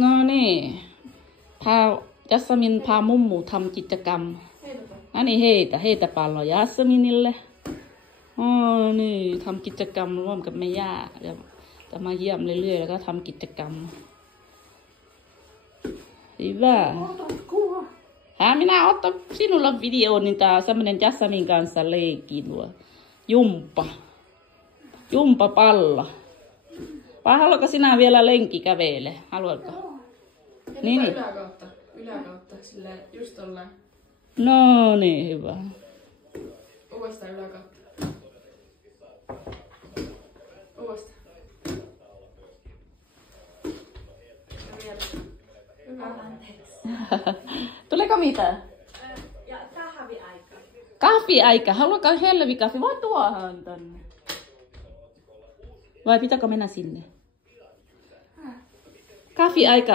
No niin. Jasmin paa mummu ทำกิจกรรม อันนี้heitä pallo Jasminille. Niin ทำกิจกรรมร่วมกับแม่ย่าเดี๋ยวจะมาเยี่ยมเรื่อยๆแล้วก็ทำกิจกรรม Hyvä. Minä ottaa sinulla video, niin tää semmonen Jasmin kanssa leikki tuo. Jumpa pallo. Vai haluatko sinä vielä lenkki kävele? Haluatko? Niin. Yläkautta, silleen just tolleen. No niin, hyvä. Uudestaan yläkautta. Uudestaan. Ja vielä. Hyvä. Tuleeko mitä? Ja kahviaika. Kahviaika. Haluatko helvikahvi? Voi tuohan tänne. Vai pitääkö mennä sinne? Kahviaika.